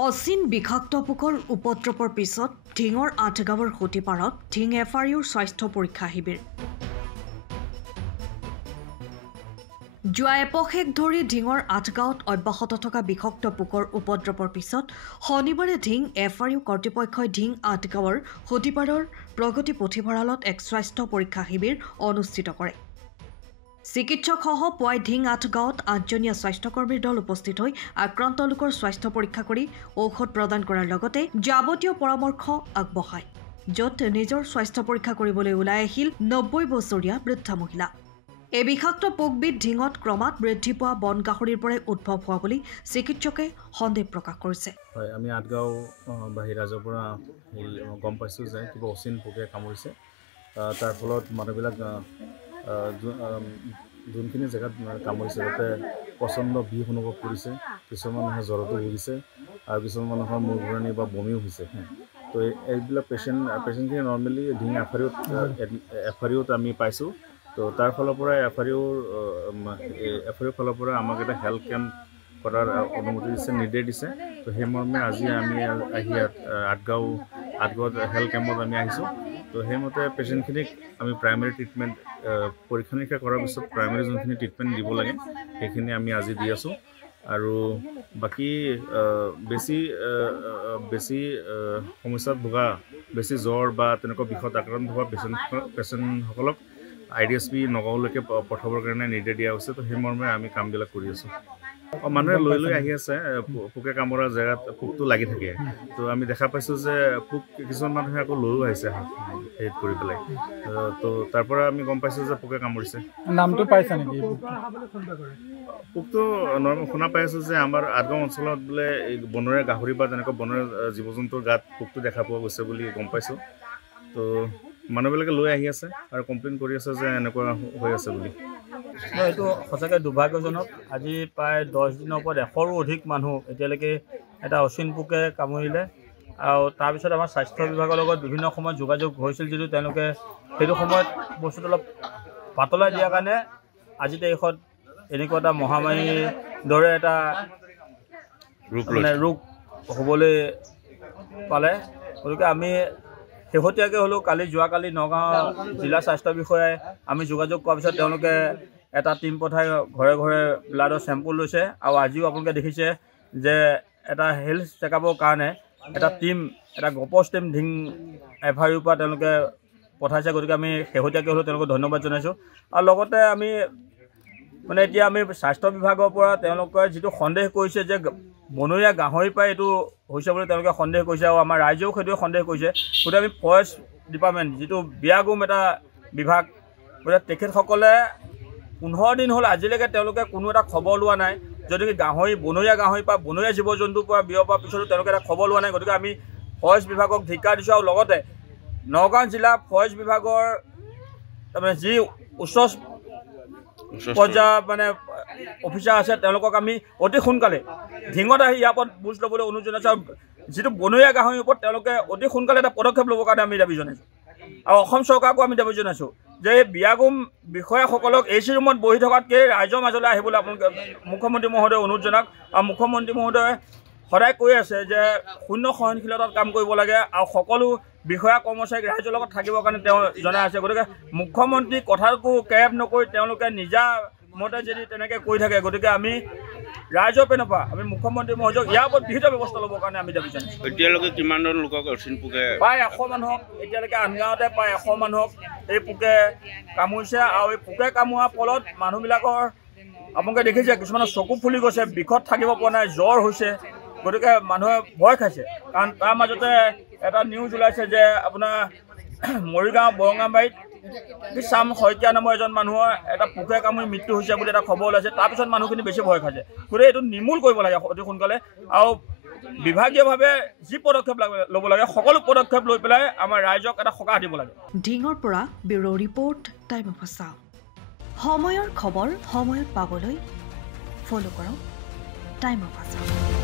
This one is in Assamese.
অচিন বিষাক্ত পোকৰ উপদ্ৰৱৰ পিছত ঢিঙৰ ৮ গাঁৱৰ খুঁটিপাৰত ঢিং এফআৰইউৰ স্বাস্থ্য পৰীক্ষা শিবিৰ। যোৱা এপশেক ধৰি ঢিঙৰ ৮ গাঁৱত অব্যাহত থকা বিষাক্ত পোকৰ উপদ্ৰৱৰ পিছত শনিবাৰে ঢিং এফআৰইউ কৰ্তৃপক্ষই ঢিং ৮ গাঁৱৰ খুঁটিপাৰৰ প্ৰগতি পুথিভঁৰালত এক স্বাস্থ্য পৰীক্ষা শিবিৰ অনুষ্ঠিত কৰে। চিকিৎসকসহ পুৱাই ঢিং ৮ গাঁৱত ৮জনীয়া স্বাস্থ্যকৰ্মীৰ দল উপস্থিত হৈ আক্ৰান্ত লোকৰ স্বাস্থ্য পৰীক্ষা কৰি ঔষধ প্ৰদান কৰাৰ লগতে যাৱতীয় পৰামৰ্শ আগবঢ়ায়, য'ত নিজৰ স্বাস্থ্য পৰীক্ষা কৰিবলৈ ওলাই আহিল ৯০ বছৰীয়া বৃদ্ধা মহিলা। এই বিষাক্ত পোকবিধ ঢিঙত ক্ৰমাৎ বৃদ্ধি পোৱা বন গাহৰিৰ পৰাই উদ্ভৱ হোৱা বুলি চিকিৎসকে সন্দেহ প্ৰকাশ কৰিছে। হয়, আমি ৮ গাঁও বাহিৰাজৰ পৰা গম পাইছোঁ যে কিবা অচিন পোকে কামুৰিছে। তাৰ ফলত মানুহবিলাক যোনখিনি জেগাত কামুৰিছে তাতে প্ৰচণ্ড বিষ অনুভৱ কৰিছে। কিছুমান মানুহে জ্বৰতো ভুগিছে আৰু কিছুমান মানুহৰ মূৰ ঘূৰণি বা বমিও হৈছে। তো এইবিলাক পেচেণ্টখিনি নৰ্মেলি ঢিং এফআৰইউত আমি পাইছোঁ। তো তাৰ ফালৰ পৰা এফআৰইউৰ ফালৰ পৰা আমাক এটা হেল্থ কেম্প কৰাৰ অনুমতি দিছে, নিৰ্দেশ দিছে। তো সেই মৰ্মে আজি আমি আহি ৮ গাঁৱত হেল্থ কেম্পত আমি আহিছোঁ। তো সেইমতে পেচেণ্টখিনিক আমি প্ৰাইমেৰী ট্ৰিটমেণ্ট পৰীক্ষা নিৰীক্ষা কৰাৰ পিছত প্ৰাইমেৰী যোনখিনি ট্ৰিটমেণ্ট দিব লাগে সেইখিনি আমি আজি দি আছোঁ। আৰু বাকী বেছি সমস্যাত ভোগা, বেছি জ্বৰ বা তেনেকুৱা বিষত আক্ৰান্ত হোৱা পেচেণ্টসকলক IDSP নগাঁওলৈকে পঠাবৰ কাৰণে নিৰ্দেশ দিয়া হৈছে। তো সেই মৰ্মে আমি কামবিলাক কৰি আছোঁ। মানুহে লৈ আহি আছে, পোকে কামোৰা জেগাত পোকটো লাগি থাকে। তো আমি দেখা পাইছোঁ যে পোক কিছুমান মানুহে আকৌ লৈও আহিছে হেৰিত কৰি পেলাই। তো তাৰ পৰা আমি গম পাইছোঁ যে পোকে কামুৰিছে। নামটো পাইছা নেকি? পোকটো শুনা পাই আছোঁ যে আমাৰ ৮ গাঁও অঞ্চলত বোলে এই বনৰীয়া গাহৰি বা তেনেকুৱা বনৰীয়া জীৱ জন্তুৰ গাত পোকটো দেখা পোৱা গৈছে বুলি গম পাইছোঁ। তো মানুহবিলাকে লৈ আহি আছে আৰু কমপ্লেইন কৰি আছে যে এনেকুৱা হৈ আছে বুলি। এইটো সঁচাকৈ দুৰ্ভাগ্যজনক। আজি প্ৰায় 10 দিনৰ ওপৰত 100ৰো অধিক মানুহ এতিয়ালৈকে এটা অচিন পোকে কামুৰিলে। আৰু তাৰপিছত আমাৰ স্বাস্থ্য বিভাগৰ লগত বিভিন্ন সময়ত যোগাযোগ হৈছিল যদিও তেওঁলোকে সেইটো সময়ত বস্তুটো অলপ পাতলাই দিয়াৰ কাৰণে আজি তাৰিখত এনেকুৱা এটা মহামাৰীৰ দৰে এটা ৰোগ হ'বলৈ পালে। গতিকে আমি শেহতীয়াকৈ হ'লেও যোৱাকালি নগাঁও জিলা স্বাস্থ্য বিষয়াই আমি যোগাযোগ কৰাৰ পিছত তেওঁলোকে এটা টীম পঠাই ঘৰে ঘৰে ব্লাডৰ চেম্পুল লৈছে। আৰু আজিও আপোনালোকে দেখিছে যে এটা হেল্থ চেকআপৰ কাৰণে এটা গপচ টীম ঢিং এফআৰইউৰ পৰা তেওঁলোকে পঠাইছে। গতিকে আমি শেহতীয়াকৈ হ'লেও তেওঁলোকক ধন্যবাদ জনাইছোঁ। আৰু লগতে আমি এতিয়া আমি স্বাস্থ্য বিভাগৰ পৰা তেওঁলোকে যিটো সন্দেহ কৰিছে যে বনৰীয়া গাহৰিৰ পৰাই এইটো হৈছে বুলি তেওঁলোকে সন্দেহ কৰিছে, আৰু আমাৰ ৰাইজেও সেইটোৱে সন্দেহ কৰিছে। গতিকে আমি ফৰেষ্ট ডিপাৰ্টমেণ্ট যিটো বিয়াগুম এটা বিভাগ, গতিকে তেখেতসকলে 15 দিন হ'ল আজিলৈকে তেওঁলোকে কোনো এটা খবৰ লোৱা নাই। যদি বনৰীয়া গাহৰিৰ পৰা বনৰীয়া জীৱ জন্তুৰ পৰা বিয়পাৰ পিছতো তেওঁলোকে এটা খবৰ লোৱা নাই। গতিকে আমি ফৰেষ্ট বিভাগক ধিক্কাৰ দিছোঁ। আৰু লগতে নগাঁও জিলা ফৰেষ্ট বিভাগৰ তাৰমানে যি উচ্চ পৰ্যায়ৰ অফিচাৰ আছে তেওঁলোকক আমি অতি সোনকালে ঢিঙত আহি ইয়াৰ ওপৰত বুজ ল'বলৈ অনুৰোধ জনাইছোঁ। আৰু যিটো বনৰীয়া গাহৰিৰ ওপৰত তেওঁলোকে অতি সোনকালে এটা পদক্ষেপ ল'বৰ কাৰণে আমি দাবী জনাইছোঁ। আৰু অসম চৰকাৰকো আমি দাবী জনাইছোঁ যে এই বিয়াগুম বিষয়াসকলক AC ৰুমত বহি থকাতকৈ ৰাইজৰ মাজলৈ আহিবলৈ আপোনালোকে মুখ্যমন্ত্ৰী মহোদয়ে অনুৰোধ জনাওক। আৰু মুখ্যমন্ত্ৰী মহোদয়ে সদায় কৈ আছে যে শূন্য সহনশীলতাত কাম কৰিব লাগে আৰু সকলো বিষয়া কৰ্মচাৰীক ৰাইজৰ লগত থাকিবৰ কাৰণে তেওঁ জনাই আছে। গতিকে মুখ্যমন্ত্ৰী কথাকো কেৰেপ নকৰি তেওঁলোকে নিজা মতে যদি তেনেকৈ কৰি থাকে, গতিকে আমি ৰাইজৰ পিনৰ পৰা আমি মুখ্যমন্ত্ৰী মহোদয়ক ইয়াৰ ওপৰত বিহিত ব্যৱস্থা ল'বৰ কাৰণে আমি দাবী জনাইছোঁ। এতিয়ালৈকে কিমানজন লোকক অচিন পোকে প্ৰায় 100 মানুহক এতিয়ালৈকে 8 গাঁৱতে প্ৰায় 100 মানুহক এই পোকে কামুৰিছে। আৰু এই পোকে কামোৰাৰ ফলত মানুহবিলাকৰ আপোনালোকে দেখিছে কিছুমানৰ চকু ফুলি গৈছে, বিষত থাকিব পৰা নাই, জ্বৰ হৈছে। গতিকে মানুহে ভয় খাইছে। কাৰণ তাৰ মাজতে এটা নিউজ ওলাইছে যে আপোনাৰ মৰিগাঁও বৰঙাবাৰীত চাম শইকীয়া নামৰ এজন মানুহৰ এটা পোকে কামুৰি মৃত্যু হৈছে বুলি এটা খবৰ ওলাইছে। তাৰপিছত মানুহখিনি বেছি ভয় খাইছে। গতিকে এইটো নিৰ্মূল কৰিব লাগে অতি সোনকালে। আৰু বিভাগীয়ভাৱে যি পদক্ষেপ ল'ব লাগে সকলো পদক্ষেপ লৈ পেলাই আমাৰ ৰাইজক এটা সকাহ দিব লাগে। ঢিঙৰ পৰা bureau' report, time of Assam. সময়ৰ খবৰ সময়ত পাবলৈ ফ'ল' কৰক টাইম অফ আছাম।